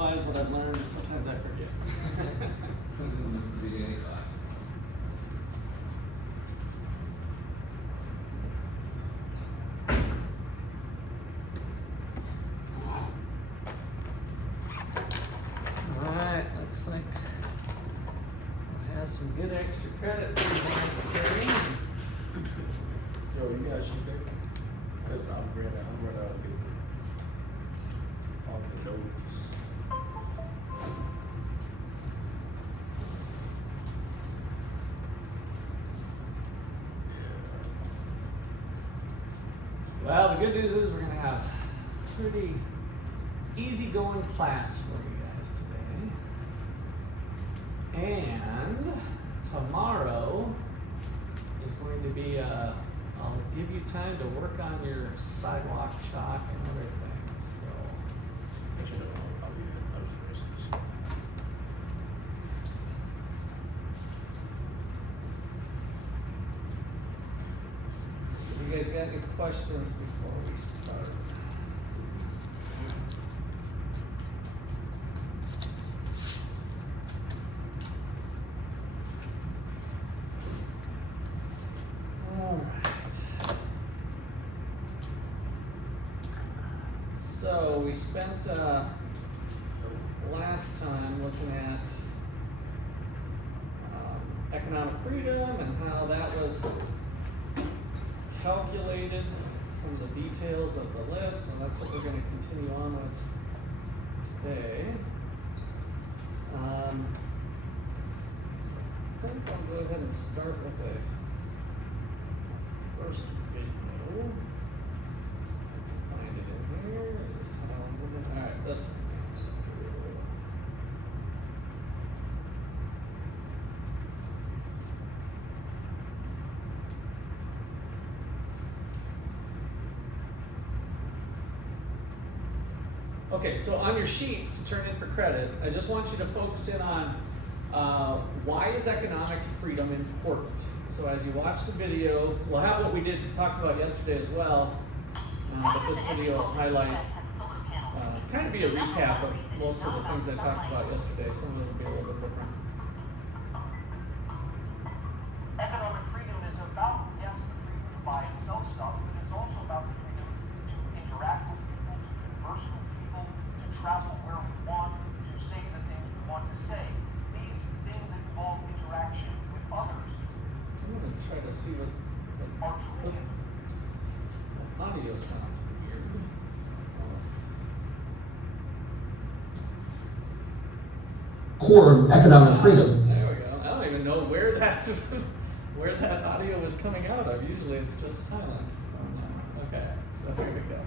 otherwise what I've learned, sometimes I forget. This is the beginning class. Alright, looks like we'll have some good extra credit for you guys today. Yo, you guys should think. Because I'm running out of paper. All the notes. Well, the good news is we're going to have a pretty easy-going class for you guys today. And tomorrow is going to be I'll give you time to work on your sidewalk chalk and other things. So, But you know, I'll just erase this. you guys got any questions before we start? All right. So we spent last time looking at economic freedom and how that was calculated, some of the details of the list, so that's what we're going to continue on with today. So I think I'll go ahead and start with a first video. Find it in here. This time, all right, this one. Okay, so on your sheets to turn in for credit, I just want you to focus in on why is economic freedom important? So as you watch the video, we'll have what we talked about yesterday as well, but this video will highlight, kind of be a recap of most of the things I talked about yesterday. Some of them will be a little bit different. Economic freedom is about, yes, the freedom to buy and sell stuff, but it's also about the freedom to interact with people, to converse with people, to travel where we want, to say the things we want to say. These things involve interaction with others. I'm going to try to see what audio sounds weird. Core of economic freedom. There we go. I don't even know where that audio was coming out of. Usually it's just silent. Okay, so here we go.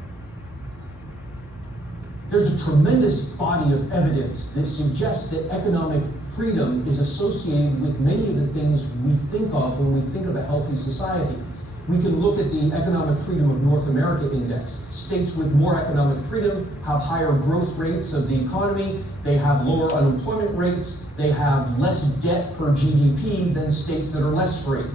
There's a tremendous body of evidence that suggests that economic freedom is associated with many of the things we think of when we think of a healthy society. We can look at the Economic Freedom of North America Index. States with more economic freedom have higher growth rates of the economy, they have lower unemployment rates, they have less debt per GDP than states that are less free.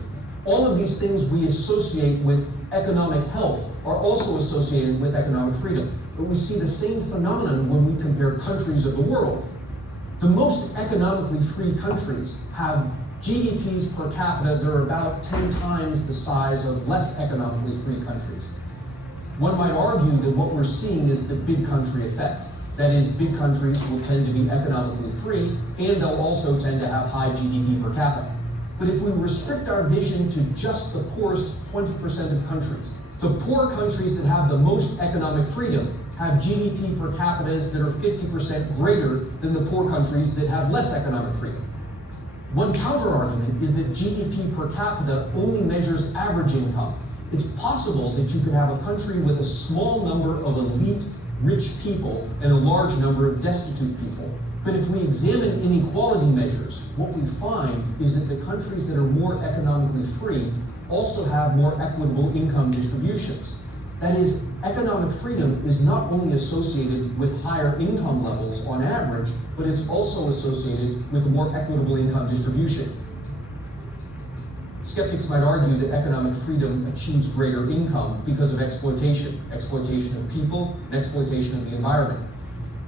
All of these things we associate with economic health are also associated with economic freedom. But we see the same phenomenon when we compare countries of the world. The most economically free countries have GDPs per capita that are about 10 times the size of less economically free countries. One might argue that what we're seeing is the big country effect. That is, big countries will tend to be economically free, and they'll also tend to have high GDP per capita. But if we restrict our vision to just the poorest 20% of countries, the poor countries that have the most economic freedom have GDP per capitas that are 50% greater than the poor countries that have less economic freedom. One counter-argument is that GDP per capita only measures average income. It's possible that you could have a country with a small number of elite, rich people and a large number of destitute people. But if we examine inequality measures, what we find is that the countries that are more economically free also have more equitable income distributions. That is, economic freedom is not only associated with higher income levels on average, but it's also associated with a more equitable income distribution. Skeptics might argue that economic freedom achieves greater income because of exploitation of people and exploitation of the environment.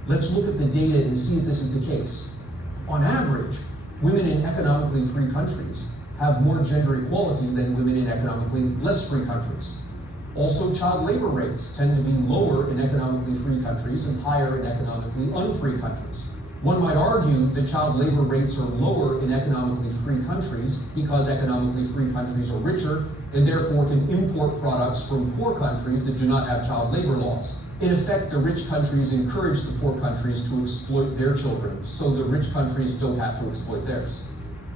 Let's look at the data and see if this is the case. On average, women in economically free countries have more gender equality than women in economically less free countries. Also, child labor rates tend to be lower in economically free countries and higher in economically unfree countries. One might argue that child labor rates are lower in economically free countries because economically free countries are richer and therefore can import products from poor countries that do not have child labor laws. In effect, the rich countries encourage the poor countries to exploit their children, so the rich countries don't have to exploit theirs.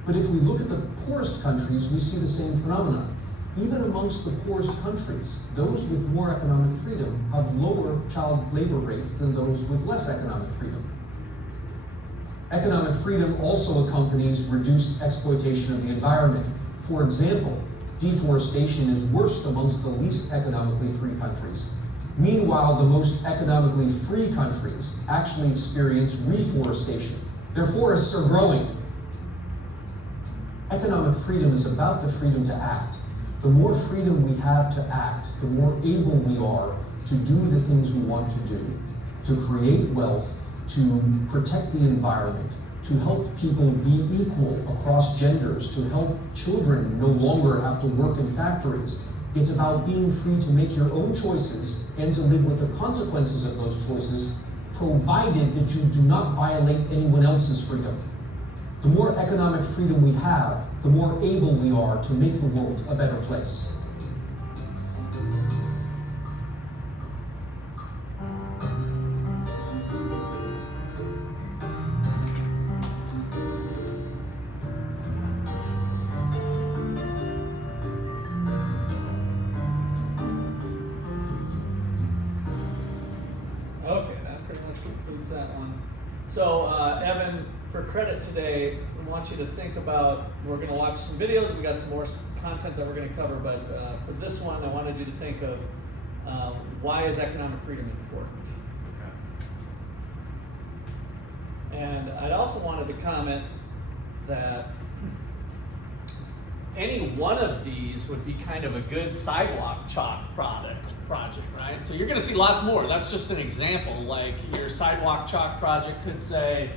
But if we look at the poorest countries, we see the same phenomenon. Even amongst the poorest countries, those with more economic freedom have lower child labor rates than those with less economic freedom. Economic freedom also accompanies reduced exploitation of the environment. For example, deforestation is worst amongst the least economically free countries. Meanwhile, the most economically free countries actually experience reforestation. Their forests are growing. Economic freedom is about the freedom to act. The more freedom we have to act, the more able we are to do the things we want to do, to create wealth, to protect the environment, to help people be equal across genders, to help children no longer have to work in factories. It's about being free to make your own choices and to live with the consequences of those choices, provided that you do not violate anyone else's freedom. The more economic freedom we have, the more able we are to make the world a better place. Okay, that pretty much concludes that one. So, Evan, for credit today, we want you to think about, we're going to watch some videos, we got some more content that we're going to cover, but for this one, I wanted you to think of why is economic freedom important? And I'd also wanted to comment that any one of these would be kind of a good sidewalk chalk project, right? So you're going to see lots more. That's just an example. Like your sidewalk chalk project could say,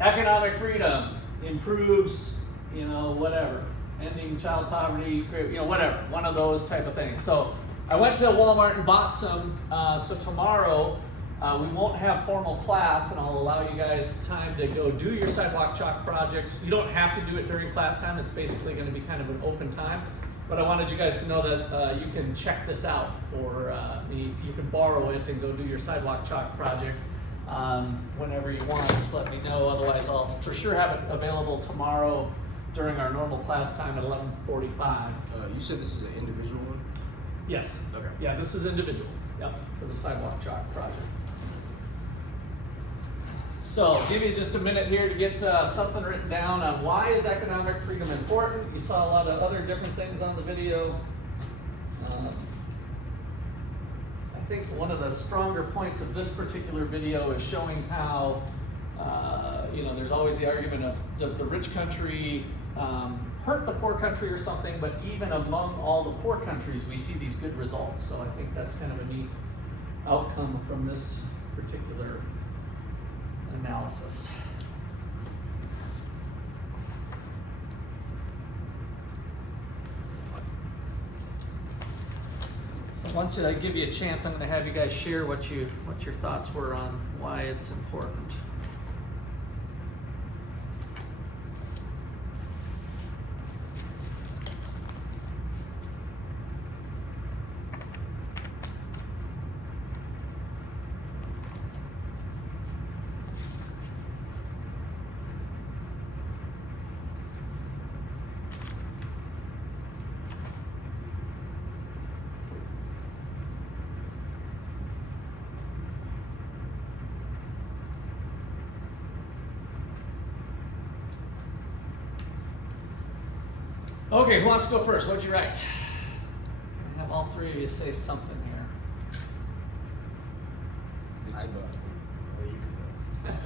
economic freedom improves, whatever, ending child poverty, whatever, one of those type of things. So I went to Walmart and bought some. So tomorrow we won't have formal class, and I'll allow you guys time to go do your sidewalk chalk projects. You don't have to do it during class time. It's basically going to be kind of an open time. But I wanted you guys to know that you can check this out for you can borrow it and go do your sidewalk chalk project whenever you want. Just let me know. Otherwise, I'll for sure have it available tomorrow during our normal class time at 11:45. You said this is an individual one? Yes. Okay. Yeah, this is individual. Yep, for the sidewalk chalk project. So, give me just a minute here to get something written down on why is economic freedom important. You saw a lot of other different things on the video. I think one of the stronger points of this particular video is showing how, there's always the argument of does the rich country hurt the poor country or something, but even among all the poor countries, we see these good results. So I think that's kind of a neat outcome from this particular analysis. So once I give you a chance, I'm going to have you guys share what your thoughts were on why it's important. Okay, who wants to go first? What'd you write? I have all three of you say something here. It's about, or you can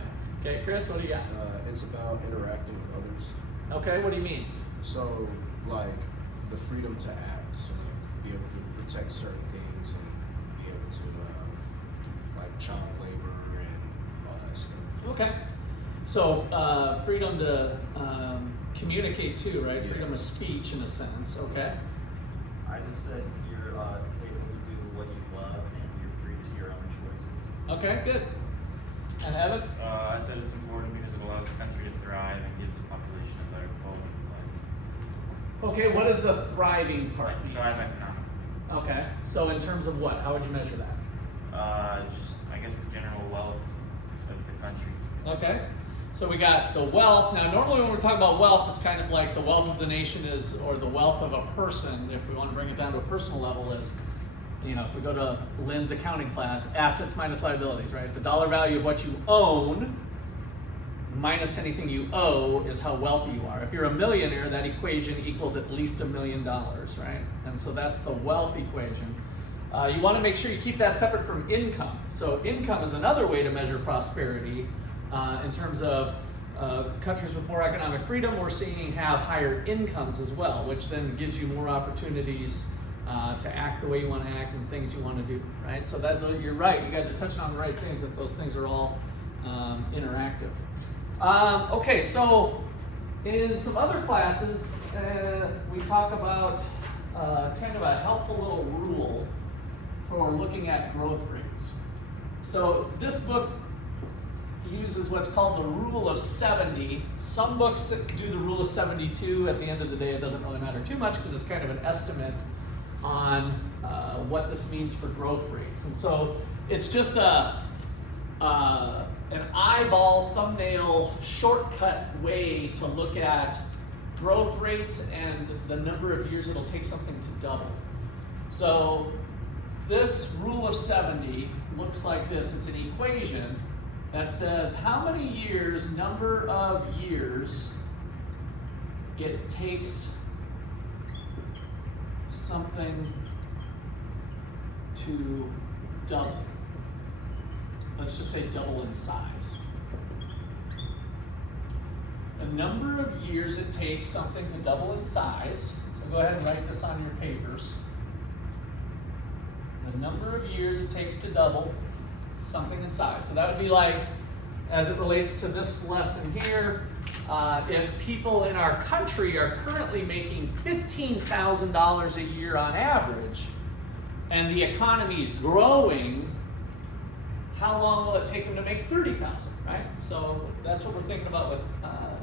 Okay, Chris, what do you got? it's about interacting with others. Okay, what do you mean? So, like, the freedom to act, so like, be able to protect certain things and be able to, like, child labor and all that Okay. So freedom to communicate too, right? Yeah. Freedom of speech in a sense. Okay. I just said you're able to do what you love and you're free to your own choices. Okay. Good. And Evan? I said it's important because it allows the country to thrive and gives the population a better quality of life. Okay. What does the thriving part mean? Thrive economically. Okay. So in terms of what? How would you measure that? Just, I guess, the general wealth of the country. Okay. So we got the wealth. Now, normally when we're talking about wealth, it's kind of like the wealth of the nation is, or the wealth of a person, if we want to bring it down to a personal level, is, you know, if we go to Lynn's accounting class, assets minus liabilities, right? The dollar value of what you own minus anything you owe is how wealthy you are. If you're a millionaire, that equation equals at least $1 million, right? And so that's the wealth equation. You want to make sure you keep that separate from income. So income is another way to measure prosperity. In terms of countries with more economic freedom, we're seeing have higher incomes as well, which then gives you more opportunities to act the way you want to act and things you want to do, right? So that you're right. You guys are touching on the right things, that those things are all interactive. Okay, so in some other classes, we talk about kind of a helpful little rule for looking at growth rates. So this book uses what's called the rule of 70. Some books do the rule of 72. At the end of the day, it doesn't really matter too much because it's kind of an estimate on what this means for growth rates. And so it's just an eyeball thumbnail shortcut way to look at growth rates and the number of years it'll take something to double. So this rule of 70 looks like this. It's an equation that says how many years, number of years, it takes something to double. Let's just say double in size. The number of years it takes something to double in size, so go ahead and write this on your papers. The number of years it takes to double something in size. So that would be like, as it relates to this lesson here, if people in our country are currently making $15,000 a year on average, and the economy is growing, how long will it take them to make $30,000, right? So that's what we're thinking about with,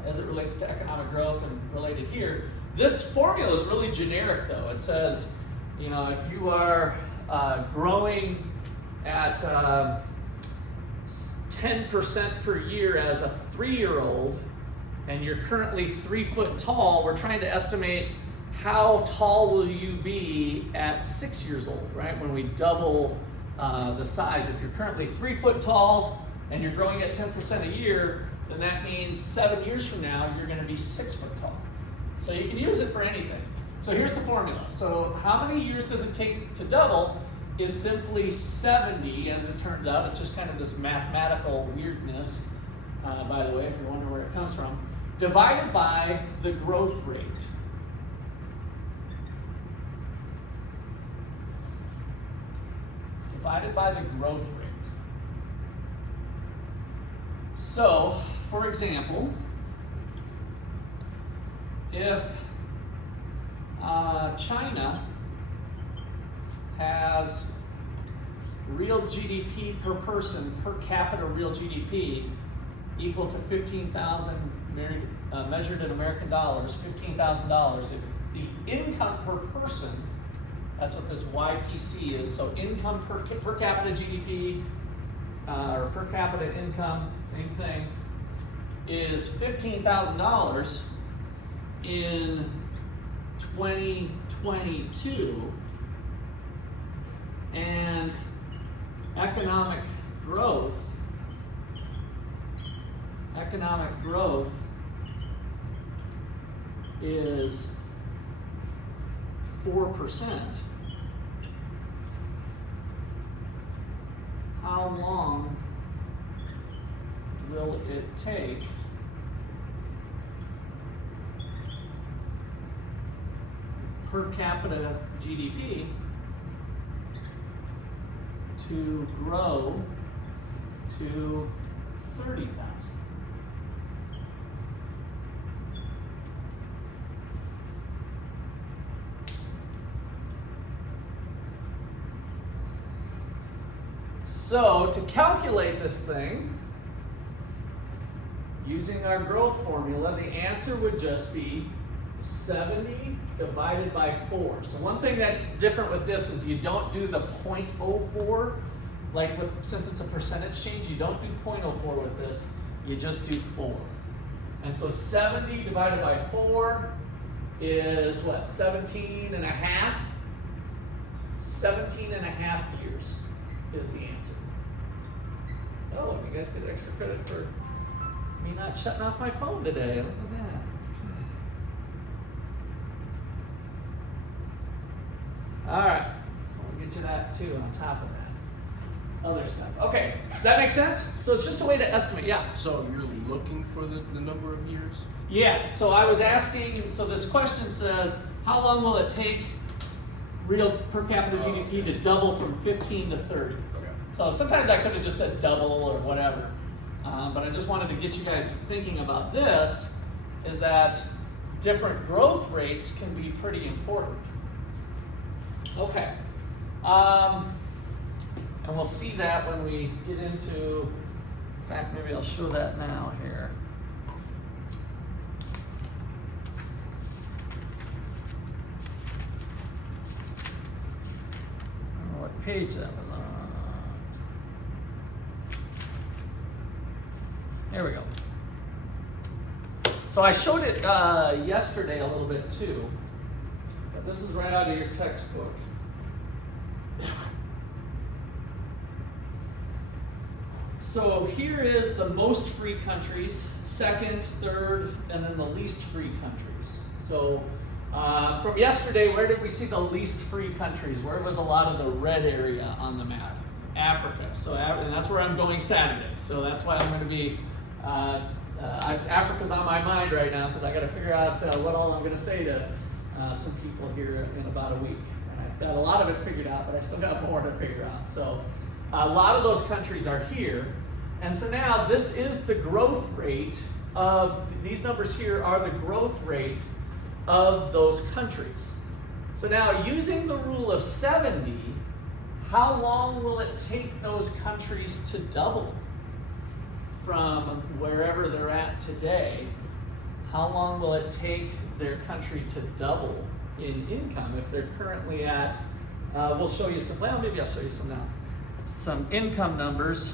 as it relates to economic growth and related here. This formula is really generic though. It says, you know, if you are growing at 10% per year as a 3-year-old, and you're currently 3 foot tall, we're trying to estimate how tall will you be at 6 years old, right? When we double the size. If you're currently 3 foot tall and you're growing at 10% a year, then that means 7 years from now, you're gonna be 6 foot tall. So you can use it for anything. So here's the formula. So how many years does it take to double is simply 70, as it turns out. It's just kind of this mathematical weirdness, by the way, if you wonder where it comes from, divided by the growth rate. Divided by the growth rate. So, for example, if China has real GDP per person, per capita real GDP, equal to 15,000 measured in American dollars, $15,000. If the income per person, that's what this YPC is, so income per capita GDP, or per capita income, same thing, is $15,000 in 2022, and economic growth is 4%. How long will it take per capita GDP to grow to 30,000? So to calculate this thing, using our growth formula, the answer would just be 70 divided by 4. So one thing that's different with this is you don't do the 0.04, like since it's a percentage change, you don't do 0.04 with this, you just do 4. And so 70 divided by 4 is what, 17 and a half? 17 and a half years is the answer. Oh, you guys get extra credit for me not shutting off my phone today. Look at that. All right, we'll get you that too on top of that other stuff. Okay, does that make sense? So it's just a way to estimate, yeah. So you're looking for the number of years? Yeah, so I was asking, so this question says, how long will it take real per capita GDP to double from 15 to 30? Okay. So sometimes I could have just said double or whatever, but I just wanted to get you guys thinking about this, is that different growth rates can be pretty important. Okay, and we'll see that when we get into, in fact, maybe I'll show that now here. I don't know what page that was on. There we go. So I showed it yesterday a little bit too, but this is right out of your textbook. So here is the most free countries, second, third, and then the least free countries. So from yesterday, where did we see the least free countries? Where was a lot of the red area on the map? Africa. So and that's where I'm going Saturday. So that's why I'm going to be, Africa's on my mind right now because I got to figure out what all I'm going to say to some people here in about a week. And I've got a lot of it figured out, but I still got more to figure out. So a lot of those countries are here. And so now this is the growth rate of, these numbers here are the growth rate of those countries. So now using the rule of 70, how long will it take those countries to double from wherever they're at today? How long will it take their country to double in income if they're currently at, we'll show you some, well, maybe I'll show you some now. Some income numbers.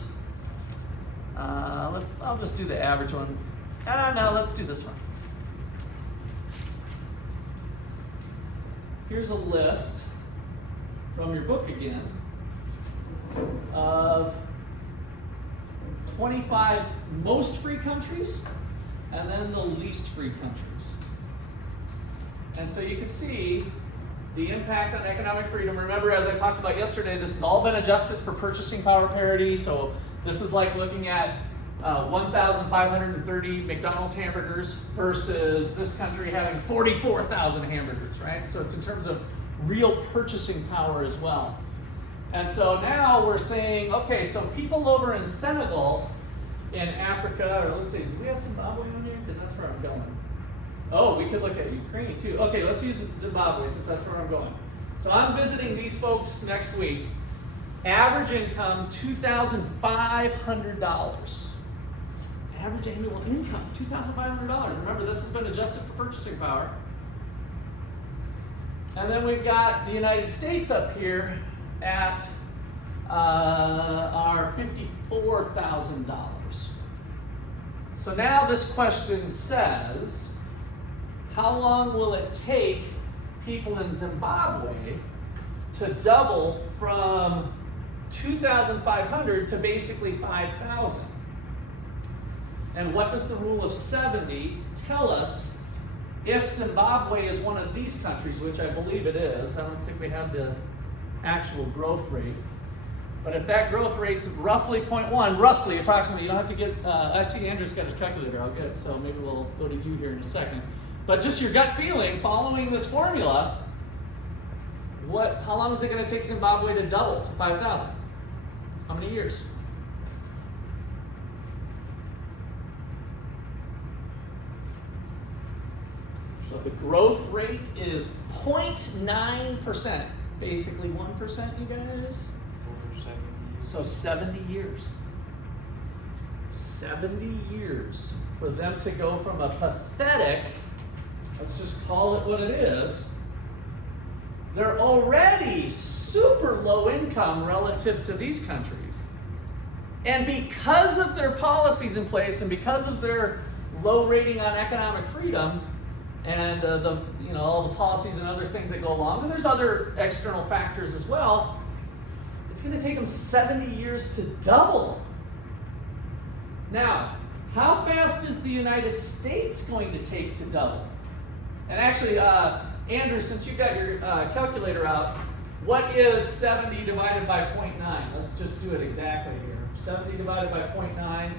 I'll just do the average one. No, let's do this one. Here's a list from your book again of 25 most free countries and then the least free countries. And so you can see the impact on economic freedom. Remember, as I talked about yesterday, this has all been adjusted for purchasing power parity. So this is like looking at 1,530 McDonald's hamburgers versus this country having 44,000 hamburgers, right? So it's in terms of real purchasing power as well. And so now we're saying, okay, so people over in Senegal, in Africa, or let's see, do we have Zimbabwe on here? Because that's where I'm going. Oh, we could look at Ukraine too. Okay, let's use Zimbabwe since that's where I'm going. So I'm visiting these folks next week. Average income, $2,500. Average annual income, $2,500. Remember, this has been adjusted for purchasing power. And then we've got the United States up here at our $54,000. So now this question says, how long will it take people in Zimbabwe to double from 2,500 to basically 5,000? And what does the rule of 70 tell us if Zimbabwe is one of these countries, which I believe it is? I don't think we have the actual growth rate. But if that growth rate's roughly 0.1, roughly, approximately, you don't have to get, I see Andrew's got his calculator, I'll get it, so maybe we'll go to you here in a second. But just your gut feeling, following this formula, how long is it going to take Zimbabwe to double to 5,000? How many years? So the growth rate is 0.9%, basically 1%, you guys? Over 7 years. So 70 years. 70 years for them to go from a pathetic, let's just call it what it is, they're already super low income relative to these countries. And because of their policies in place and because of their low rating on economic freedom and all the policies and other things that go along, and there's other external factors as well, it's going to take them 70 years to double. Now, how fast is the United States going to take to double? And actually, Andrew, since you got your calculator out, what is 70 divided by 0.9? Let's just do it exactly here. 70 divided by 0.9.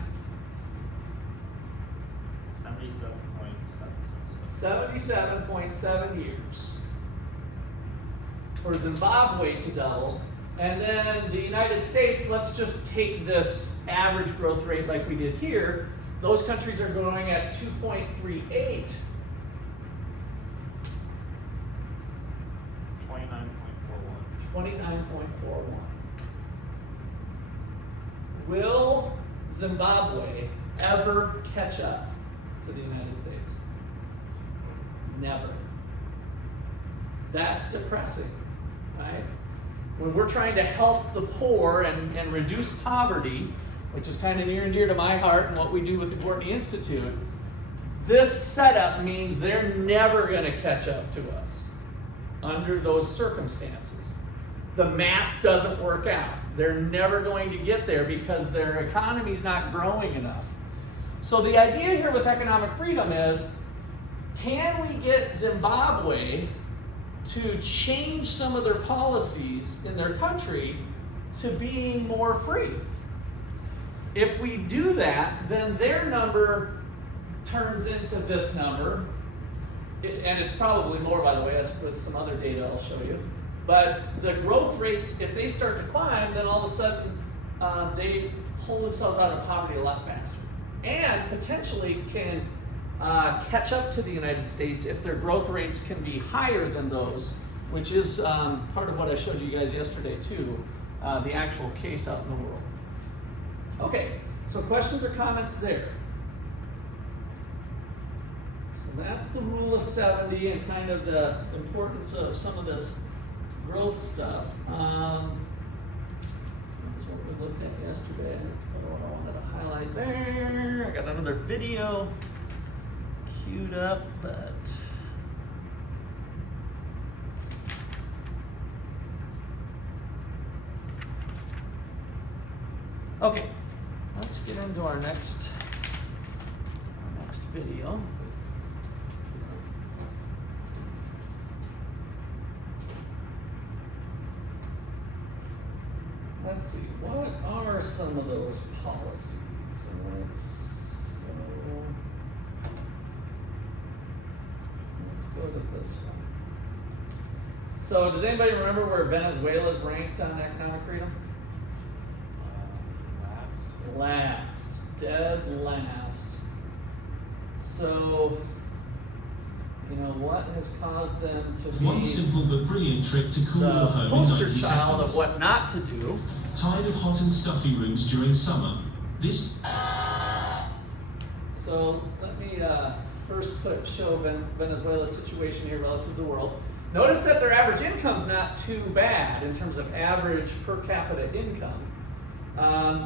77.7 years for Zimbabwe to double. And then the United States, let's just take this average growth rate like we did here. Those countries are growing at 2.38. 29.41. Will Zimbabwe ever catch up to the United States? Never. That's depressing, right? When we're trying to help the poor and reduce poverty, which is kind of near and dear to my heart and what we do with the Courtney Institute, this setup means they're never going to catch up to us under those circumstances. The math doesn't work out. They're never going to get there because their economy's not growing enough. So the idea here with economic freedom is, can we get Zimbabwe to change some of their policies in their country to being more free? If we do that, then their number turns into this number, and it's probably more, by the way, as with some other data I'll show you. But the growth rates, if they start to climb, then all of a sudden they pull themselves out of poverty a lot faster, and potentially can catch up to the United States if their growth rates can be higher than those, which is part of what I showed you guys yesterday too, the actual case out in the world. Okay, so questions or comments there? So that's the rule of 70 and kind of the importance of some of this growth stuff. That's what we looked at yesterday. That's what I wanted to highlight there. I got another video queued up, but okay, let's get into our next video. Let's see, what are some of those policies? Let's go to this one. So does anybody remember where Venezuela's ranked on economic freedom? Last. Dead last. So, what has caused them to be one simple but brilliant trick to cool your the home in 90 poster child seconds. of what not to do? Tired of hot and stuffy rooms during summer? This. So let me first show Venezuela's situation here relative to the world. Notice that their average income's not too bad in terms of average per capita income.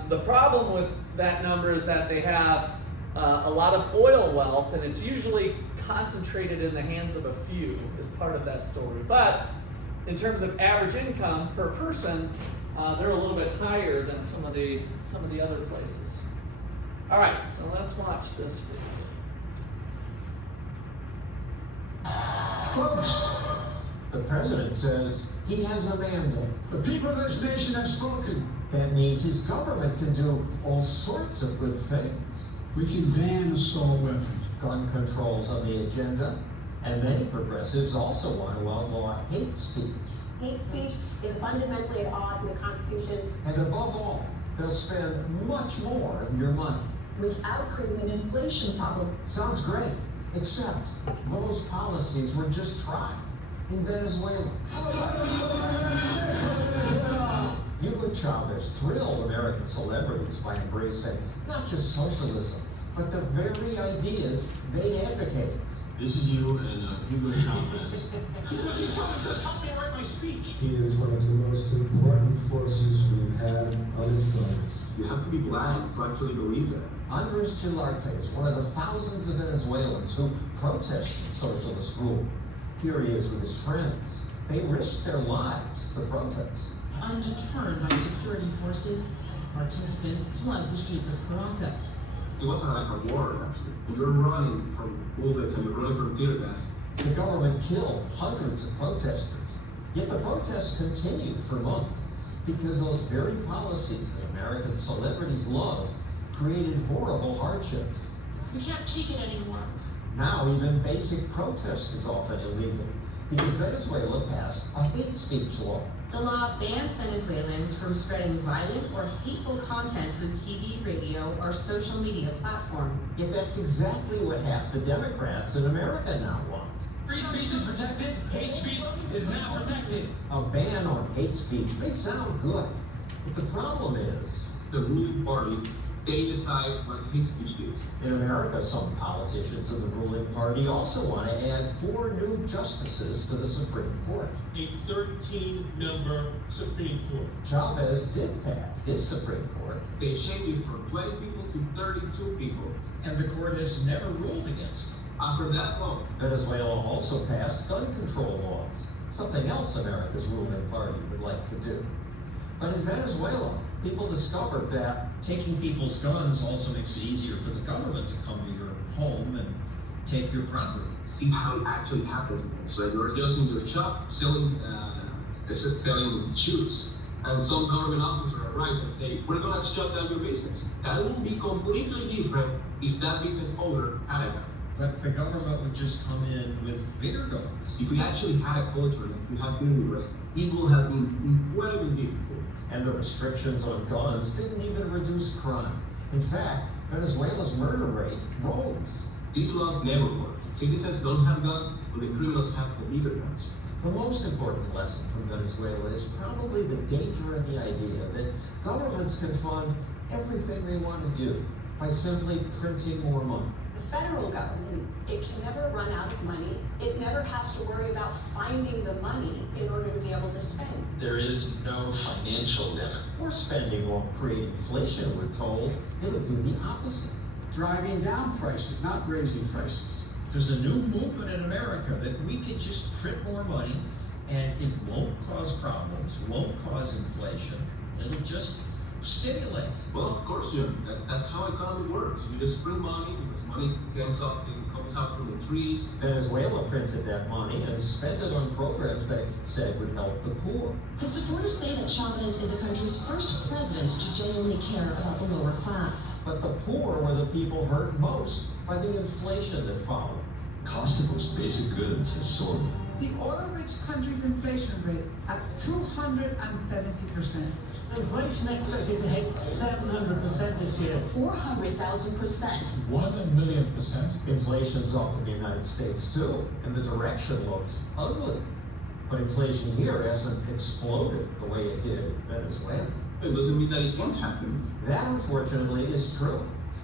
The problem with that number is that they have a lot of oil wealth, and it's usually concentrated in the hands of a few as part of that story. But in terms of average income per person, they're a little bit higher than some of the other places. All right, so let's watch this video. Folks, the president says he has a mandate. The people of this nation have spoken. That means his government can do all sorts of good things. We can ban assault weapons. Gun control's on the agenda, and many progressives also want to outlaw hate speech. Hate speech is fundamentally at odds with the Constitution. And above all, they'll spend much more of your money. Without creating an inflation problem. Sounds great, except those policies were just tried in Venezuela. Hugo Chavez thrilled American celebrities by embracing not just socialism, but the very ideas they advocated. This is you and Hugo Chavez. Help me write my speech. He is one of the most important forces we've had on this planet. You have to be blind to actually believe that. Andres Gilarte is one of the thousands of Venezuelans who protested socialist rule. Here he is with his friends. They risked their lives to protest. Undeterred by security forces, participants flood the streets of Caracas. It wasn't like a war, actually. You're running from bullets and you're running from tear gas. The government killed hundreds of protesters. Yet the protests continued for months because those very policies that American celebrities loved created horrible hardships. We can't take it anymore. Now even basic protest is often illegal because Venezuela passed a hate speech law. The law bans Venezuelans from spreading violent or hateful content through TV, radio, or social media platforms. Yet that's exactly what half the Democrats in America now want. Free speech is protected, hate speech is not protected. A ban on hate speech may sound good, but the problem is, The ruling party, they decide what his speech is. in America, some politicians of the ruling party also want to add 4 new justices to the Supreme Court. A 13-member Supreme Court. Chavez did pack his Supreme Court, They changed it from 20 people to 32 people. and the court has never ruled against him. After that long, Venezuela also passed gun control laws, something else America's ruling party would like to do. But in Venezuela, people discovered that taking people's guns also makes it easier for the government to come to your home and take your property. see how it actually happens. So you're just in your shop selling shoes, and some government officer arrives and say, "We're gonna shut down your business." That will be completely different if that business owner had a gun. But the government would just come in with bigger guns. If we actually had a culture like we have here in the US, it would have been incredibly difficult. And the restrictions on guns didn't even reduce crime. In fact, Venezuela's murder rate rose. These laws never work. Citizens don't have guns, but the criminals have the bigger guns. The most important lesson from Venezuela is probably the danger in the idea that governments can fund everything they want to do by simply printing more money. The federal government, it can never run out of money. It never has to worry about finding the money in order to be able to spend. There is no financial limit. More spending won't create inflation, we're told. It'll do the opposite. Driving down prices, not raising prices. There's a new movement in America that we could just print more money and it won't cause problems, won't cause inflation. It'll just stimulate. Well, of course, Jim. That's how economy works. You just print money because money comes out from the trees. Venezuela printed that money and spent it on programs they said would help the poor. His supporters say that Chavez is the country's first president to genuinely care about the lower class. But the poor were the people hurt most by the inflation that followed. Cost of most basic goods has soared. The oil-rich country's inflation rate at 270%. Inflation expected to hit 700% this year. 400,000%. 1,000,000%. Inflation's up in the United States too, and the direction looks ugly. But inflation here hasn't exploded the way it did in Venezuela. It doesn't mean that it can't happen. That, unfortunately, is true.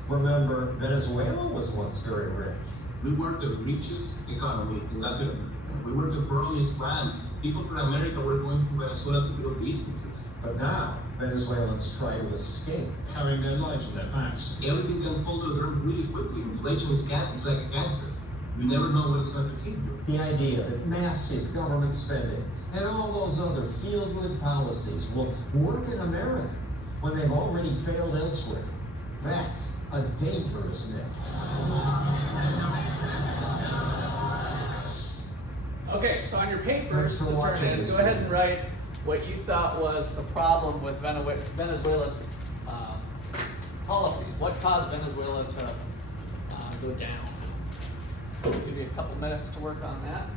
Remember, Venezuela was once very rich. We were the richest economy in Latin America. We were the promised land. People from America were going to Venezuela to build businesses. But now, Venezuelans try to escape. Carrying their lives on their backs. Everything can fall over really quickly. Inflation is like a cancer. You never know when it's going to hit you. The idea that massive government spending and all those other feel-good policies will work in America when they've already failed elsewhere. That's a dangerous myth. Okay, so on your Thanks papers for to turn watching in, this go ahead video. and write what you thought was the problem with Venezuela's policies. What caused Venezuela to go down? I'll give you a couple minutes to work on that.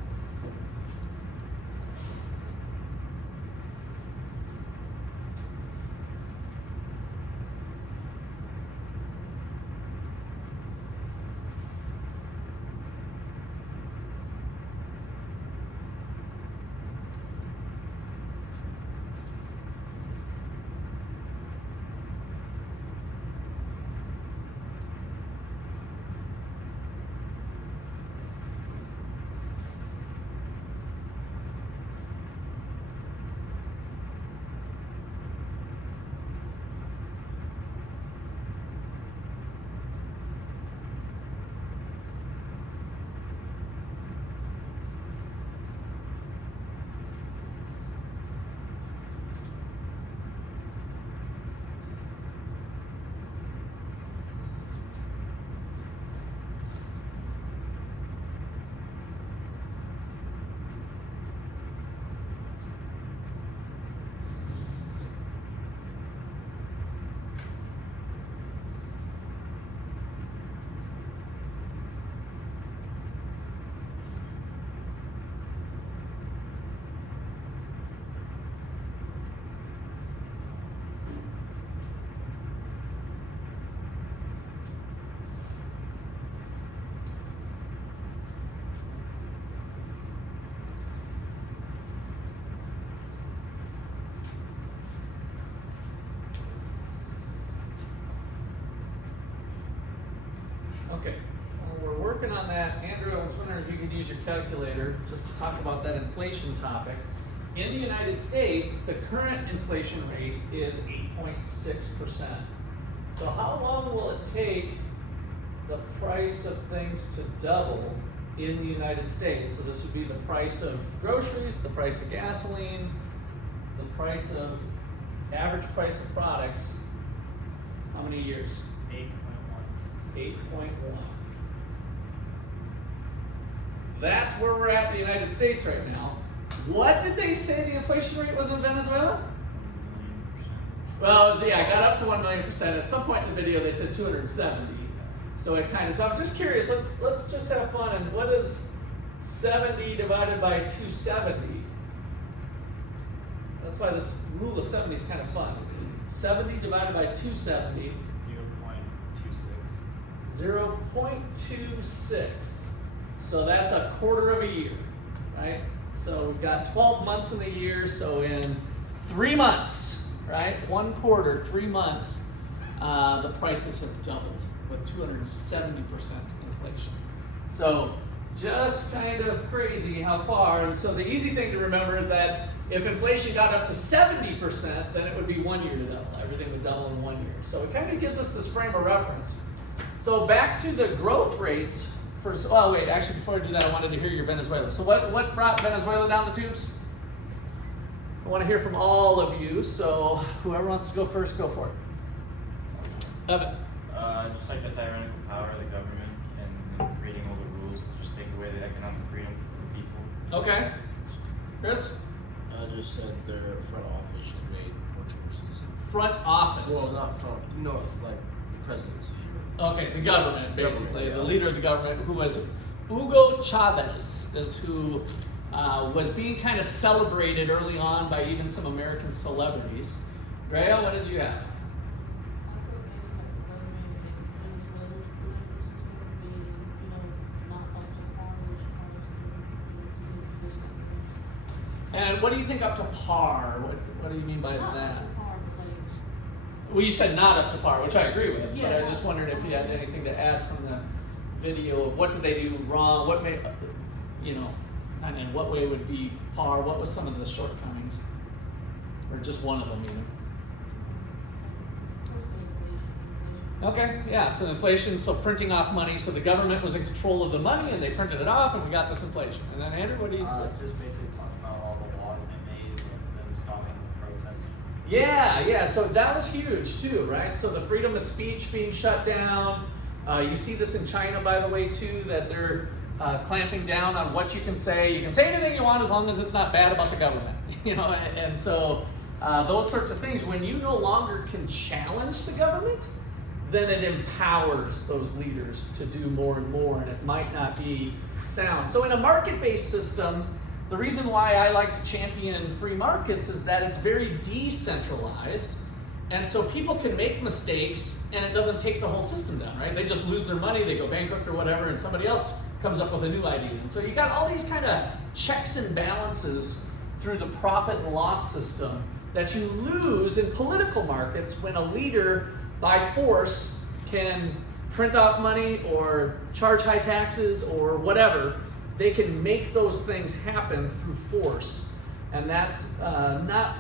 Okay, well, we're working on that. Andrew, I was wondering if you could use your calculator just to talk about that inflation topic. In the United States, the current inflation rate is 8.6%. So how long will it take the price of things to double in the United States? So this would be the price of groceries, the price of gasoline, the price of, average price of products. How many years? 8.1. 8.1. That's where we're at in the United States right now. What did they say the inflation rate was in Venezuela? 1,000,000%. Well, it was, yeah, I got up to 1,000,000%. At some point in the video, they said 270. So it kind of, so I'm just curious, let's just have fun. And what is 70 divided by 270? That's why this rule of 70 is kind of fun. 70 divided by 270. 0.26. 0.26. So that's a quarter of a year, right? So we've got 12 months in the year, so in 3 months, right? 1 quarter, 3 months, the prices have doubled with 270% inflation. So just kind of crazy how far. And so the easy thing to remember is that if inflation got up to 70%, then it would be 1 year to double. Everything would double in 1 year. So it kind of gives us this frame of reference. So back to the growth rates. Oh wait, actually before I do that, I wanted to hear your Venezuela. So what brought Venezuela down the tubes? I want to hear from all of you, so whoever wants to go first, go for it. Evan. Just like the tyrannical power of the government and creating all the rules to just take away the economic freedom of the people. Okay. Chris? I just said their front office has made more choices. Front office? Well, not front, like the presidency. Okay, the government, basically. Yeah. The leader of the government, who was Hugo Chavez, is who was being kind of celebrated early on by even some American celebrities. Drea, what did you have? And what do you think up to par? What do you mean by that? Well, you said not up to par, which I agree with, but I just wondered if you had anything to add from the video of what did they do wrong, what made, and in what way would be par, what was some of the shortcomings, or just one of them even. Okay, yeah, so inflation, so printing off money, so the government was in control of the money and they printed it off and we got this inflation. And then Andrew, what do you Just basically talking about all the laws they made and then stopping the protesting. Yeah, so that was huge too, right? So the freedom of speech being shut down. You see this in China, by the way, too, that they're clamping down on what you can say. You can say anything you want as long as it's not bad about the government, and so those sorts of things, when you no longer can challenge the government, then it empowers those leaders to do more and more, and it might not be sound. So in a market-based system, the reason why I like to champion free markets is that it's very decentralized, and so people can make mistakes and it doesn't take the whole system down, right? They just lose their money, they go bankrupt or whatever, and somebody else comes up with a new idea. And so you got all these kind of checks and balances through the profit and loss system that you lose in political markets when a leader by force can print off money or charge high taxes or whatever. They can make those things happen through force. And that's not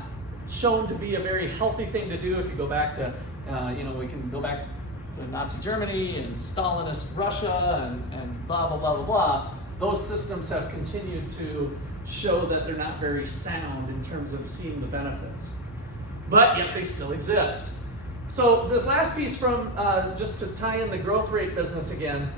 shown to be a very healthy thing to do if you go back to, we can go back to Nazi Germany and Stalinist Russia and blah, blah, blah, blah, blah. Those systems have continued to show that they're not very sound in terms of seeing the benefits. But yet they still exist. So this last piece from, just to tie in the growth rate business again,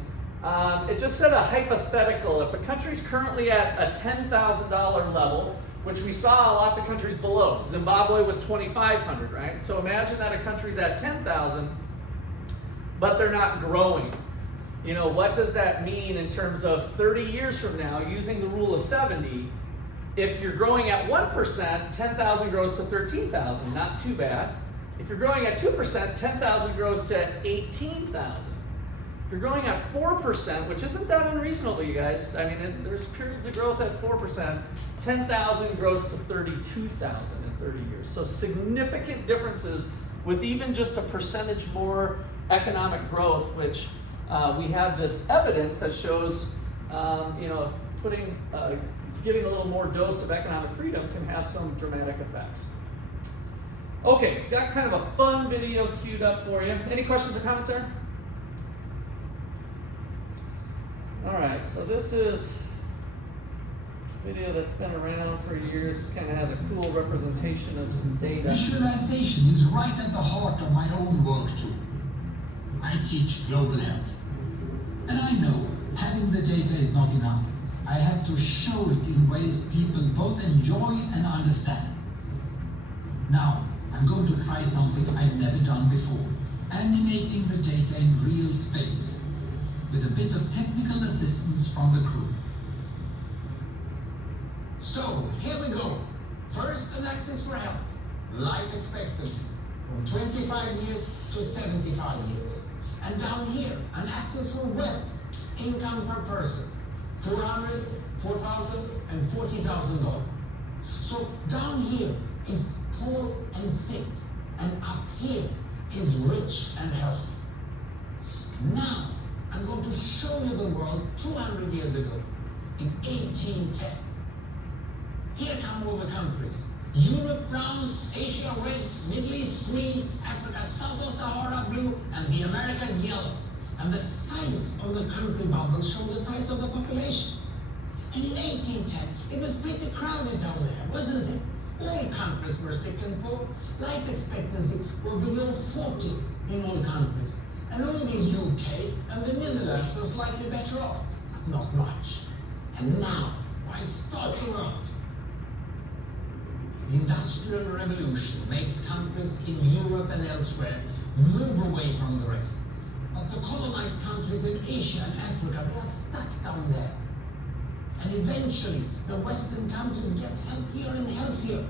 it just said a hypothetical. If a country's currently at a $10,000 level, which we saw lots of countries below. Zimbabwe was 2,500, right? So imagine that a country's at 10,000, but they're not growing. What does that mean in terms of 30 years from now, using the rule of 70? If you're growing at 1%, 10,000 grows to 13,000, not too bad. If you're growing at 2%, 10,000 grows to 18,000. If you're growing at 4%, which isn't that unreasonable, you guys. I mean, there's periods of growth at 4%. 10,000 grows to 32,000 in 30 years. So significant differences with even just a percentage more economic growth, which we have this evidence that shows, giving a little more dose of economic freedom can have some dramatic effects. Okay, got kind of a fun video queued up for you. Any questions or comments there? All right, so this is a video that's been around for years, kind of has a cool representation of some data. Visualization is right at the heart of my own work too. I teach global health. And I know having the data is not enough. I have to show it in ways people both enjoy and understand. Now, I'm going to try something I've never done before. Animating the data in real space, with a bit of technical assistance from the crew. So, here we go. First, an axis for health. Life expectancy, from 25 years to 75 years. And down here, an axis for wealth, income per person, $400,000, $4,000, and $40,000. So down here is poor and sick, and up here is rich and healthy. Now, I'm going to show you the world 200 years ago, in 1810. Here come all the countries. Europe brown, Asia red, Middle East green, Africa south of Sahara blue, and the Americas yellow. And the size of the country bubbles show the size of the population. And in 1810, it was pretty crowded down there, wasn't it? All countries were sick and poor. Life expectancy was below 40 in all countries. And only the UK and the Netherlands were slightly better off, but not much. And now, why start the world? The Industrial Revolution makes countries in Europe and elsewhere move away from the rest. But the colonized countries in Asia and Africa, they are stuck down there. And eventually, the Western countries get healthier and healthier.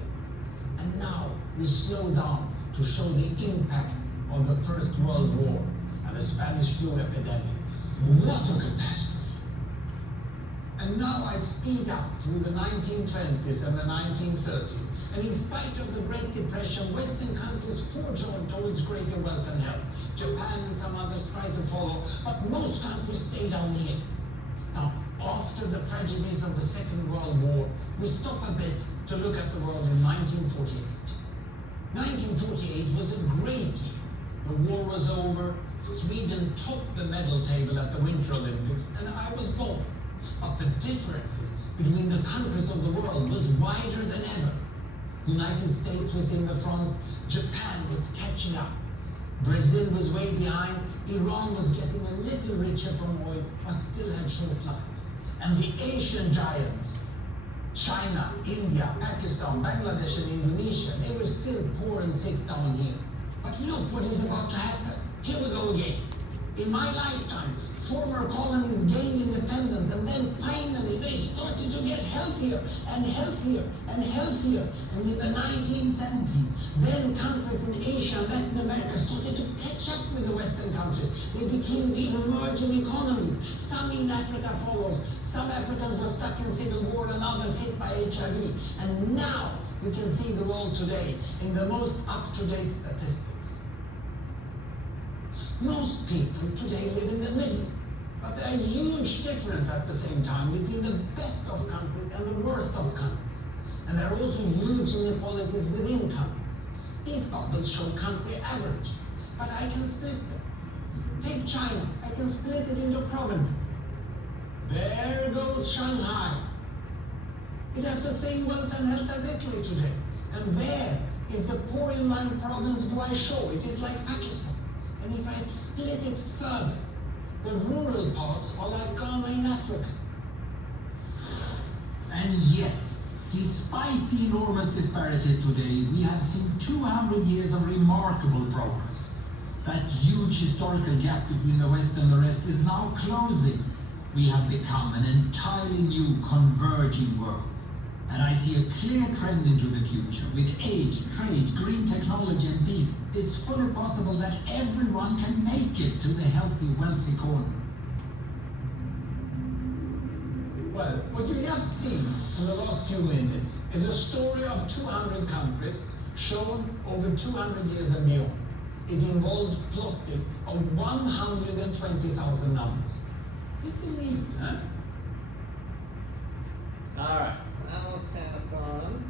And now, we slow down to show the impact of the First World War and the Spanish flu epidemic. What a catastrophe! And now I speed up through the 1920s and the 1930s. And in spite of the Great Depression, Western countries forge on towards greater wealth and health. Japan and some others try to follow, but most countries stay down here. Now, after the tragedies of the Second World War, we stop a bit to look at the world in 1948. 1948 was a great year. The war was over, Sweden topped the medal table at the Winter Olympics, and I was born. But the differences between the countries of the world was wider than ever. The United States was in the front, Japan was catching up. Brazil was way behind, Iran was getting a little richer from oil, but still had short lives. And the Asian giants, China, India, Pakistan, Bangladesh, and Indonesia, they were still poor and sick down here. But look what is about to happen. Here we go again. In my lifetime, former colonies gained independence, and then finally they started to get healthier and healthier and healthier. And in the 1970s, then countries in Asia and Latin America started to catch up with the Western countries. They became the emerging economies. Some in Africa follows. Some Africans were stuck in civil war and others hit by HIV. And now we can see the world today in the most up-to-date statistics. Most people today live in the middle. But there are huge differences at the same time between the best of countries and the worst of countries. And there are also huge inequalities within countries. These bubbles show country averages, but I can split them. Take China, I can split it into provinces. There goes Shanghai. It has the same wealth and health as Italy today. And there is the poor inland province Guizhou. It is like Pakistan. And if I split it further, the rural parts are like Ghana in Africa. And yet, despite the enormous disparities today, we have seen 200 years of remarkable progress. That huge historical gap between the West and the rest is now closing. We have become an entirely new converging world. And I see a clear trend into the future. With aid, trade, green technology and peace, it's fully possible that everyone can make it to the healthy, wealthy corner. Well, what you just seen in the last few minutes is a story of 200 countries shown over 200 years and beyond. It involves plotting of 120,000 numbers. Pretty neat, huh? All right, so that was kind of fun.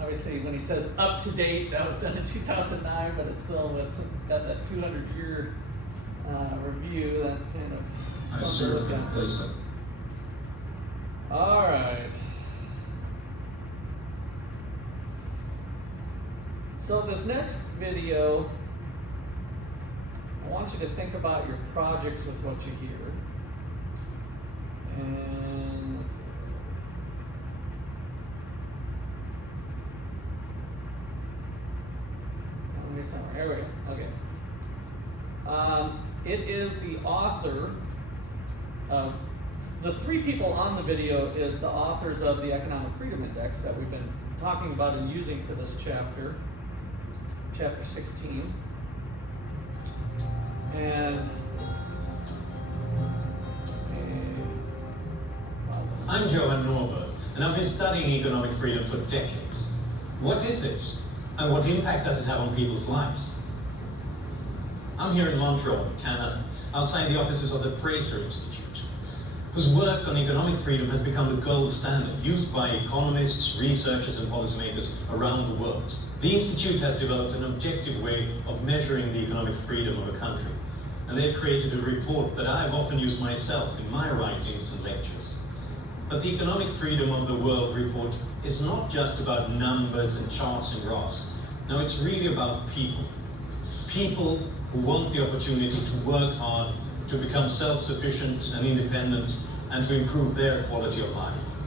Obviously, when he says up to date, that was done in 2009, but it's still since it's got that 200-year review, that's kind of fun I to serve look for at. complacent. All right. So this next video, I want you to think about your projects with what you hear. And let's see. Tell me somewhere. Here we go. Okay. It is the author of the three people on the video is the authors of the Economic Freedom Index that we've been talking about and using for this chapter, chapter 16. And I'm Johan Norberg, and I've been studying economic freedom for decades. What is it, and what impact does it have on people's lives? I'm here in Montreal, Canada, outside the offices of the Freest Institute, whose work on economic freedom has become the gold standard, used by economists, researchers, and policymakers around the world. The Institute has developed an objective way of measuring the economic freedom of a country, and they've created a report that I've often used myself in my writings and lectures. But the Economic Freedom of the World report is not just about numbers and charts and graphs. No, it's really about people. People who want the opportunity to work hard, to become self-sufficient and independent, and to improve their quality of life.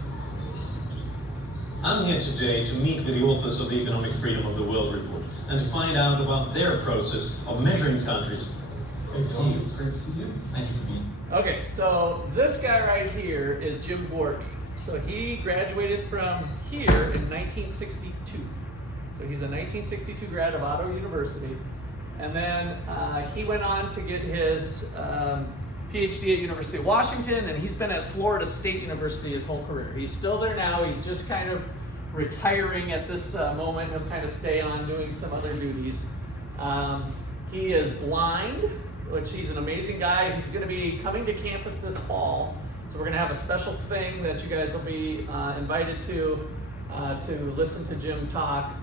I'm here today to meet with the authors of the Economic Freedom of the World report and to find out about their process of measuring countries. Great to see you. Great to see you. Thank you for being here. okay, so this guy right here is Jim Gorky. So he graduated from here in 1962. So he's a 1962 grad of Otto University. And then he went on to get his PhD at University of Washington, and he's been at Florida State University his whole career. He's still there now. He's just kind of retiring at this moment. He'll kind of stay on doing some other duties. He is blind, which he's an amazing guy. He's going to be coming to campus this fall. So we're going to have a special thing that you guys will be invited to listen to Jim talk.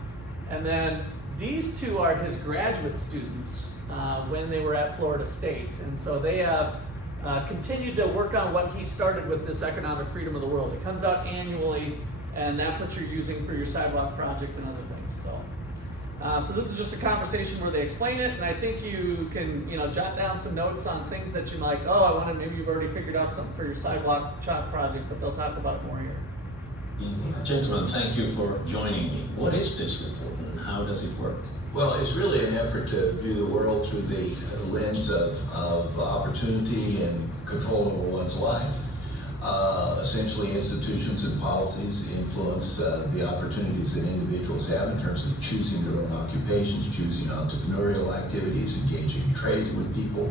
And then these two are his graduate students when they were at Florida State. And so they have continued to work on what he started with this Economic Freedom of the World. It comes out annually, and that's what you're using for your sidewalk project and other things. So this is just a conversation where they explain it, and I think you can jot down some notes on things that you like, maybe you've already figured out something for your sidewalk chalk project, but they'll talk about it more here. Gentlemen, thank you for joining me. What is this report and how does it work? Well, it's really an effort to view the world through the lens of opportunity and control over one's life. Essentially, institutions and policies influence the opportunities that individuals have in terms of choosing their own occupations, choosing entrepreneurial activities, engaging in trade with people,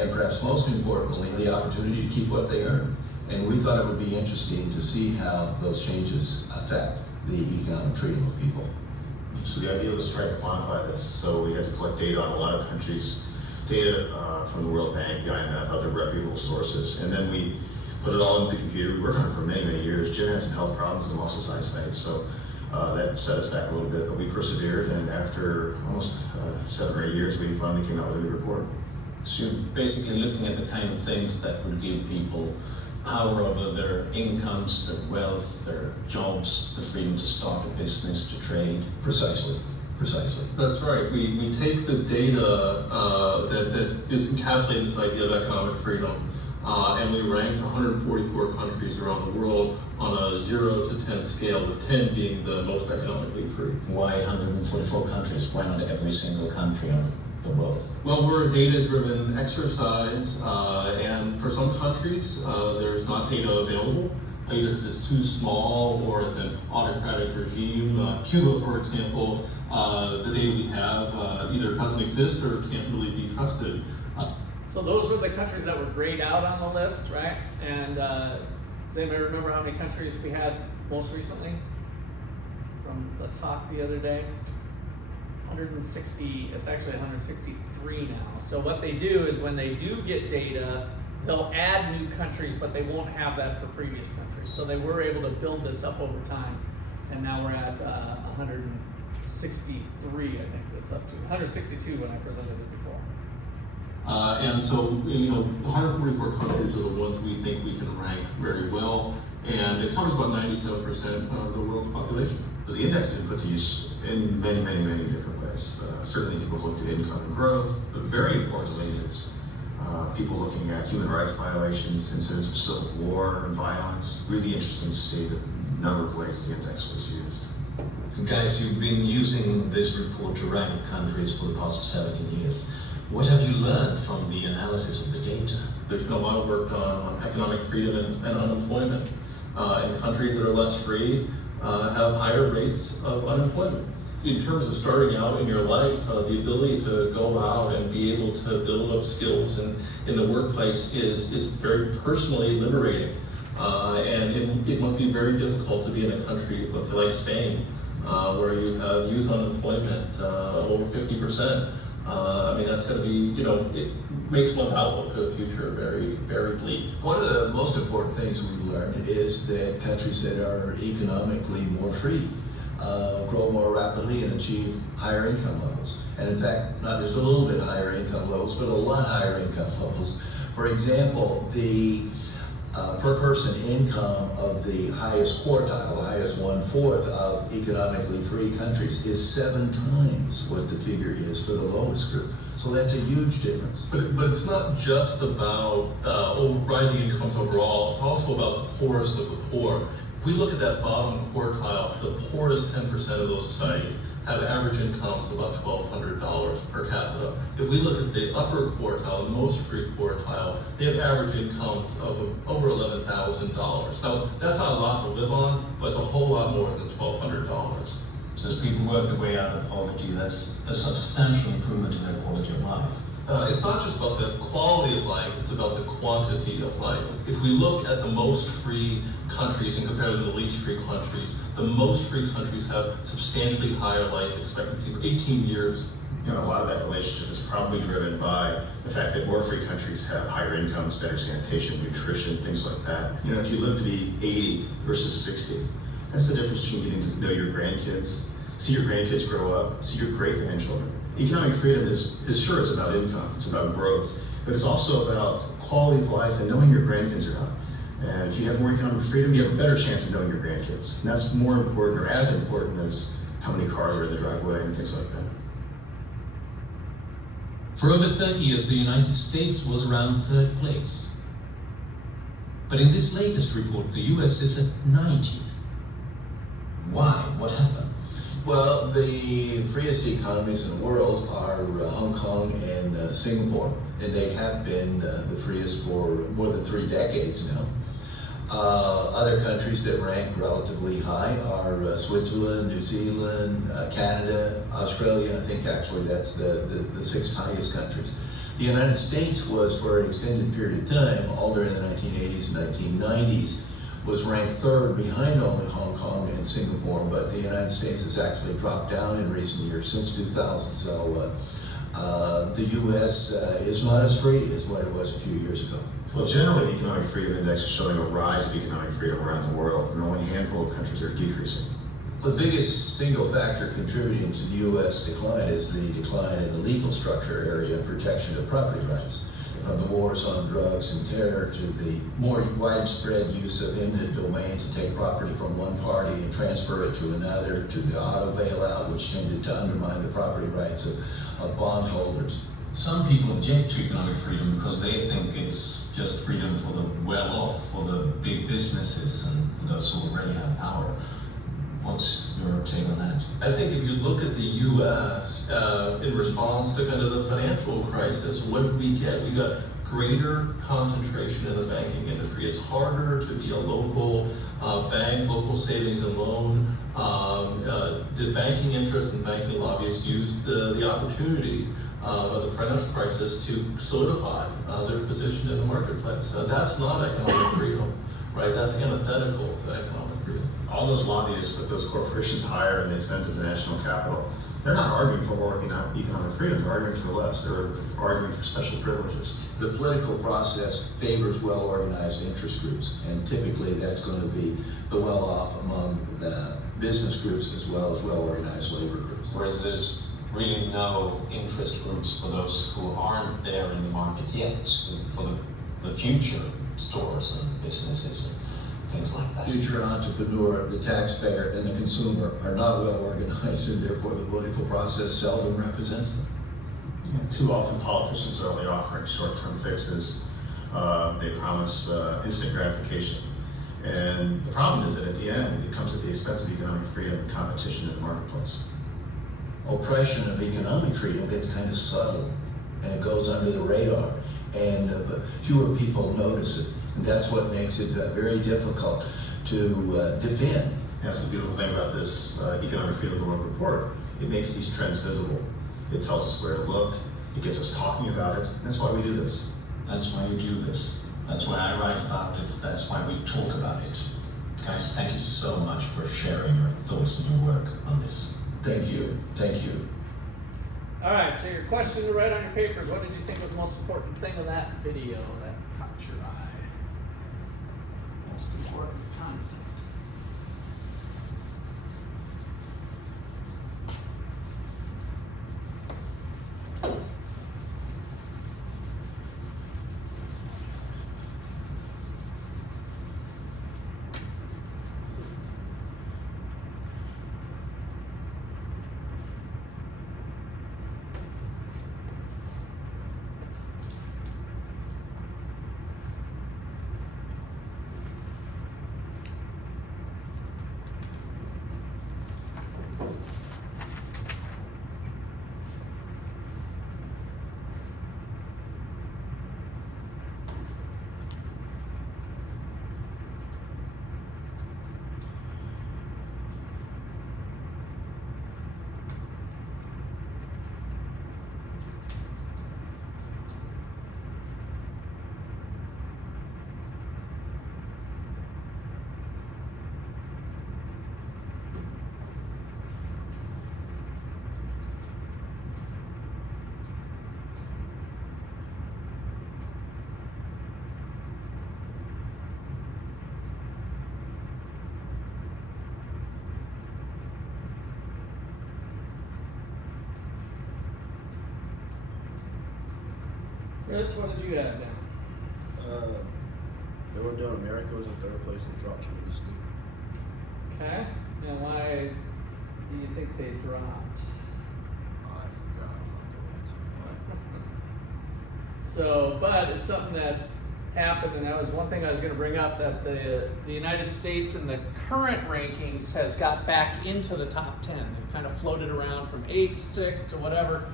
and perhaps most importantly, the opportunity to keep what they earn. And we thought it would be interesting to see how those changes affect the economic freedom of people. So the idea was to try to quantify this. So we had to collect data on a lot of countries, data from the World Bank, the IMF, other reputable sources, and then we put it all into the computer. We worked on it for many, many years. Jim had some health problems and lost his eyesight, so that set us back a little bit, but we persevered, and after almost 7 or 8 years, we finally came out with a good report. So you're basically looking at the kind of things that would give people power over their incomes, their wealth, their jobs, the freedom to start a business, to trade. Precisely. That's right. We take the data that is encapsulated in this idea of economic freedom, and we ranked 144 countries around the world on a 0 to 10 scale, with 10 being the most economically free. Why 144 countries? Why not every single country on the world? Well, we're a data-driven exercise, and for some countries, there's not data available, either because it's too small or it's an autocratic regime. Cuba, for example, the data we have either doesn't exist or can't really be trusted. So those were the countries that were grayed out on the list, right? And does anybody remember how many countries we had most recently from the talk the other day? 160, it's actually 163 now. So what they do is when they do get data, they'll add new countries, but they won't have that for previous countries. So they were able to build this up over time, and now we're at 163, I think it's up to 162 when I presented it before. And so, 144 countries are the ones we think we can rank very well, and it covers about 97% of the world's population. So the index has been put to use in many, many, many different ways. Certainly people have looked at income and growth, but very importantly is people looking at human rights violations, incidents of civil war and violence. Really interesting to see the number of ways the index was used. So guys, you've been using this report to rank countries for the past 17 years. What have you learned from the analysis of the data? There's been a lot of work done on economic freedom and unemployment. And countries that are less free have higher rates of unemployment. In terms of starting out in your life, the ability to go out and be able to build up skills in the workplace is very personally liberating. And it must be very difficult to be in a country, let's say like Spain, where you have youth unemployment over 50%. I mean, that's going to be, it makes one's outlook for the future very, very bleak. One of the most important things we learned is that countries that are economically more free grow more rapidly and achieve higher income levels. And in fact, not just a little bit higher income levels, but a lot higher income levels. For example, the per person income of the highest quartile, the highest 1/4 of economically free countries is 7 times what the figure is for the lowest group. So that's a huge difference. But it's not just about rising incomes overall, it's also about the poorest of the poor. If we look at that bottom quartile, the poorest 10% of those societies have average incomes of about $1,200 per capita. If we look at the upper quartile, the most free quartile, they have average incomes of over $11,000. Now, that's not a lot to live on, but it's a whole lot more than $1,200. So as people work their way out of poverty, that's a substantial improvement in their quality of life. It's not just about the quality of life, it's about the quantity of life. If we look at the most free countries and compare them to the least free countries, the most free countries have substantially higher life expectancies, 18 years. A lot of that relationship is probably driven by the fact that more free countries have higher incomes, better sanitation, nutrition, things like that. If you live to be 80 versus 60, that's the difference between getting to know your grandkids, see your grandkids grow up, see your great-grandchildren. Economic freedom is sure, it's about income, it's about growth, but it's also about quality of life and knowing your grandkids or not. And if you have more economic freedom, you have a better chance of knowing your grandkids. And that's more important, or as important as how many cars are in the driveway and things like that. For over 30 years, the United States was around 3rd place. But in this latest report, the US is at 19. Why? What happened? Well, the freest economies in the world are Hong Kong and Singapore, and they have been the freest for more than 3 decades now. Other countries that rank relatively high are Switzerland, New Zealand, Canada, Australia. I think actually that's the 6th highest countries. The United States was, for an extended period of time, all during the 1980s and 1990s, was ranked 3rd behind only Hong Kong and Singapore, but the United States has actually dropped down in recent years, since 2000. So the U.S. is not as free as what it was a few years ago. Well, generally, the Economic Freedom Index is showing a rise of economic freedom around the world, and only a handful of countries are decreasing. The biggest single factor contributing to the U.S. decline is the decline in the legal structure area and protection of property rights. From the wars on drugs and terror to the more widespread use of eminent domain to take property from one party and transfer it to another, to the auto bailout, which tended to undermine the property rights of bondholders. Some people object to economic freedom because they think it's just freedom for the well-off, for the big businesses and for those who already have power. What's your take on that? I think if you look at the U.S. In response to kind of the financial crisis, what did we get? We got greater concentration in the banking industry. It's harder to be a local bank, local savings and loan. The banking interests and banking lobbyists used the opportunity of the financial crisis to solidify their position in the marketplace. That's not economic freedom, right? That's antithetical to economic freedom. All those lobbyists that those corporations hire and they send to the national capital, they're not arguing for more economic freedom, they're arguing for less, they're arguing for special privileges. The political process favors well-organized interest groups, and typically that's going to be the well-off among the business groups as well as well-organized labor groups. Whereas there's really no interest groups for those who aren't there in the market yet, for the future stores and businesses and things like that. Future entrepreneur, the taxpayer, and the consumer are not well organized, and therefore the political process seldom represents them. Yeah, too often politicians are only offering short-term fixes. They promise instant gratification. And the problem is that at the end, it comes at the expense of economic freedom and competition in the marketplace. Oppression of economic freedom gets kind of subtle, and it goes under the radar, and fewer people notice it. And that's what makes it very difficult to defend. That's the beautiful thing about this Economic Freedom of the World report. It makes these trends visible. It tells us where to look. It gets us talking about it. And that's why we do this. That's why we do this. That's why I write about it. That's why we talk about it. Guys, thank you so much for sharing your thoughts and your work on this. Thank you. Thank you. All right, so your question to write on your papers, what did you think was the most important thing of that video that caught your eye? Most important concept. Chris, what did you have down? They were doing America was in third place and dropped tremendously. Okay. Now, why do you think they dropped? I forgot. I'm not going to. So, but it's something that happened, and that was one thing I was going to bring up, that the United States in the current rankings has got back into the top 10. They've kind of floated around from 8 to 6 to whatever.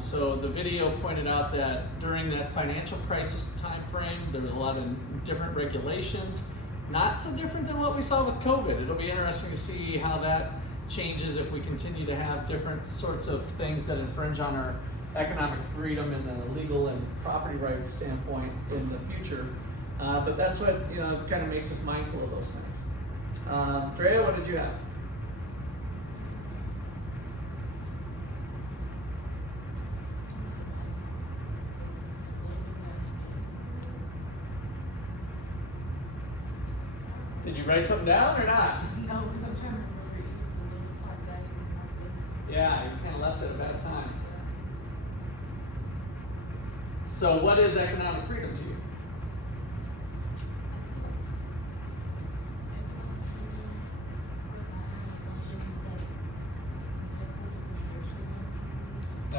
So the video pointed out that during that financial crisis time frame, there was a lot of different regulations, not so different than what we saw with COVID. It'll be interesting to see how that changes if we continue to have different sorts of things that infringe on our economic freedom and the legal and property rights standpoint in the future. But that's what, kind of makes us mindful of those things. Drea, what did you have? Did you write something down or not? No, because I'm trying to remember the part that I Yeah, you kind of left it at a bad time. So what is economic freedom to you?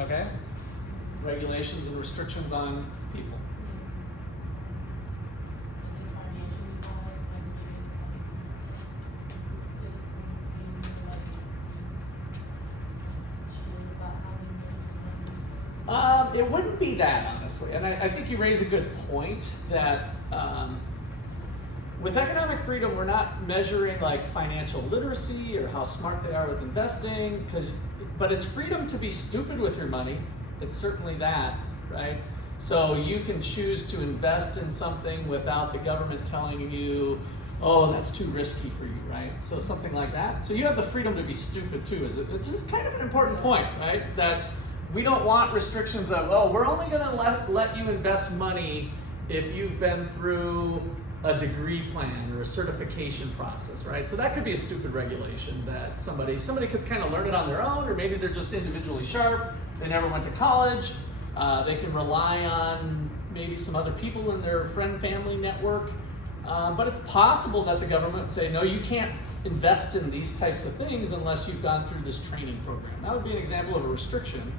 Okay. Regulations and restrictions on people. It wouldn't be that, honestly. And I think you raise a good point that with economic freedom, we're not measuring like financial literacy or how smart they are with investing, but it's freedom to be stupid with your money. It's certainly that, right? So you can choose to invest in something without the government telling you oh, that's too risky for you, right? So something like that. So you have the freedom to be stupid too. It's kind of an important point, right? That we don't want restrictions of, well, we're only going to let you invest money if you've been through a degree plan or a certification process, right? So that could be a stupid regulation that somebody could kind of learn it on their own, or maybe they're just individually sharp, they never went to college, they can rely on maybe some other people in their family network, but it's possible that the government would say, no, you can't invest in these types of things unless you've gone through this training program. That would be an example of a restriction.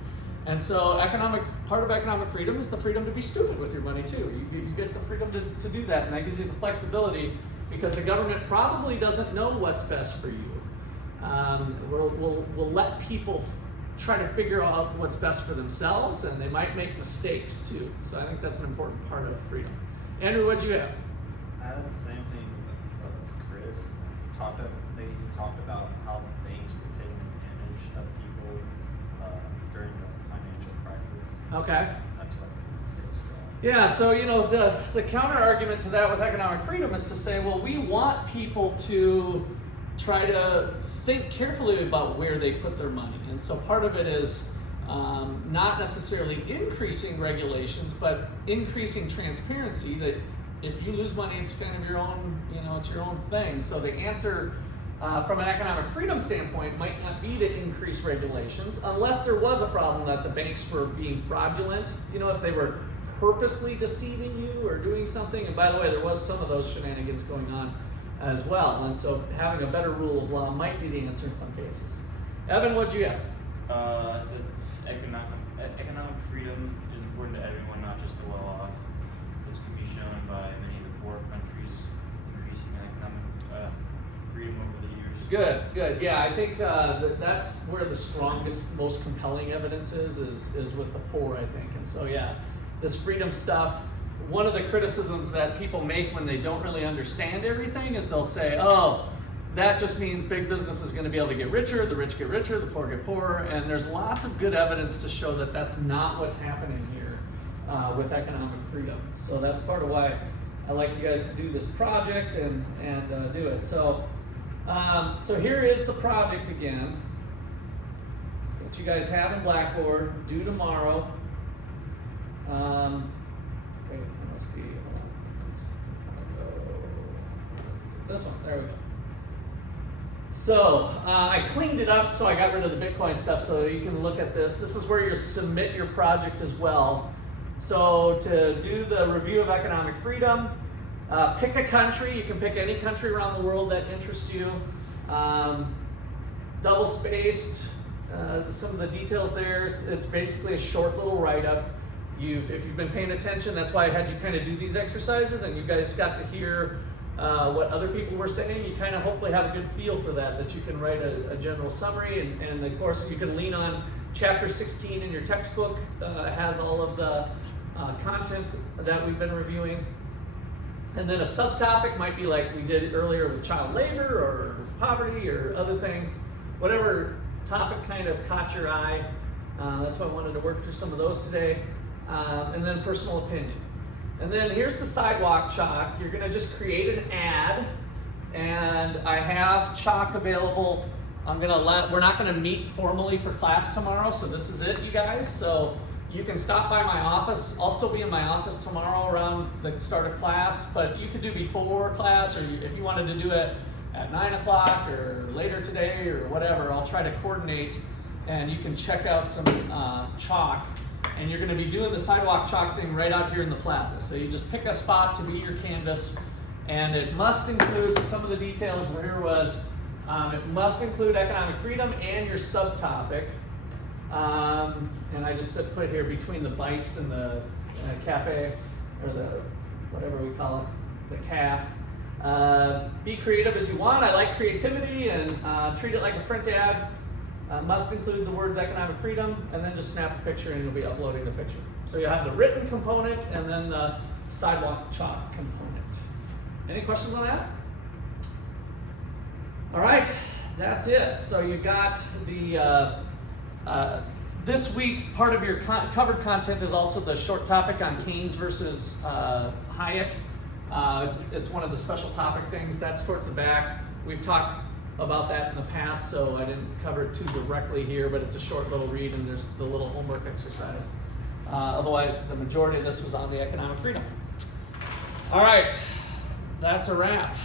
And so part of economic freedom is the freedom to be stupid with your money too. You get the freedom to do that, and that gives you the flexibility because the government probably doesn't know what's best for you. We'll let people try to figure out what's best for themselves, and they might make mistakes too. So I think that's an important part of freedom. Andrew, what'd you have? I had the same thing as Chris. They talked about how banks were taking advantage of people during the financial crisis. Okay. That's what it says. Yeah, so the counter argument to that with economic freedom is to say, well, we want people to try to think carefully about where they put their money. And so part of it is not necessarily increasing regulations, but increasing transparency that if you lose money, it's kind of your own, it's your own thing. So the answer from an economic freedom standpoint might not be to increase regulations unless there was a problem that the banks were being fraudulent, if they were purposely deceiving you or doing something. And by the way, there was some of those shenanigans going on as well. And so having a better rule of law might be the answer in some cases. Evan, what'd you have? I said economic freedom is important to everyone, not just the well-off. This can be shown by many of the poor countries increasing economic freedom over the years. Good. Yeah, I think that's where the strongest, most compelling evidence is with the poor, I think. And so, yeah, this freedom stuff, one of the criticisms that people make when they don't really understand everything is they'll say, oh, that just means big business is going to be able to get richer, the rich get richer, the poor get poorer, and there's lots of good evidence to show that that's not what's happening here with economic freedom. So that's part of why I like you guys to do this project and do it. So here is the project again, that you guys have in Blackboard, due tomorrow. Wait, it must be, this one, there we go. So I cleaned it up, so I got rid of the Bitcoin stuff so you can look at this. This is where you submit your project as well. So to do the review of economic freedom, pick a country. You can pick any country around the world that interests you. Double spaced, some of the details there. It's basically a short little write-up. If you've been paying attention, that's why I had you kind of do these exercises, and you guys got to hear what other people were saying. You kind of hopefully have a good feel for that you can write a general summary, and of course you can lean on chapter 16 in your textbook. Has all of the content that we've been reviewing. And then a subtopic might be like we did earlier with child labor or poverty or other things. Whatever topic kind of caught your eye, that's why I wanted to work through some of those today. And then personal opinion. And then here's the sidewalk chalk. You're gonna just create an ad, and I have chalk available. We're not gonna meet formally for class tomorrow, so this is it, you guys. So you can stop by my office. I'll still be in my office tomorrow around the start of class, but you could do before class, or if you wanted to do it at 9 o'clock or later today or whatever, I'll try to coordinate, and you can check out some chalk. And you're going to be doing the sidewalk chalk thing right out here in the plaza. So you just pick a spot to be your canvas, and it must include, some of the details here was, it must include economic freedom and your subtopic. And I just put here between the bikes and the cafe, or the, whatever we call it, the calf. Be creative as you want. I like creativity, and treat it like a print ad. Must include the words economic freedom, and then just snap a picture and you'll be uploading the picture. So you'll have the written component and then the sidewalk chalk component. Any questions on that? All right, that's it. So you've got the, this week, part of your covered content is also the short topic on Keynes versus Hayek. It's one of the special topic things. That's towards the back. We've talked about that in the past, so I didn't cover it too directly here, but it's a short little read and there's the little homework exercise. Otherwise, the majority of this was on the economic freedom. All right, that's a wrap.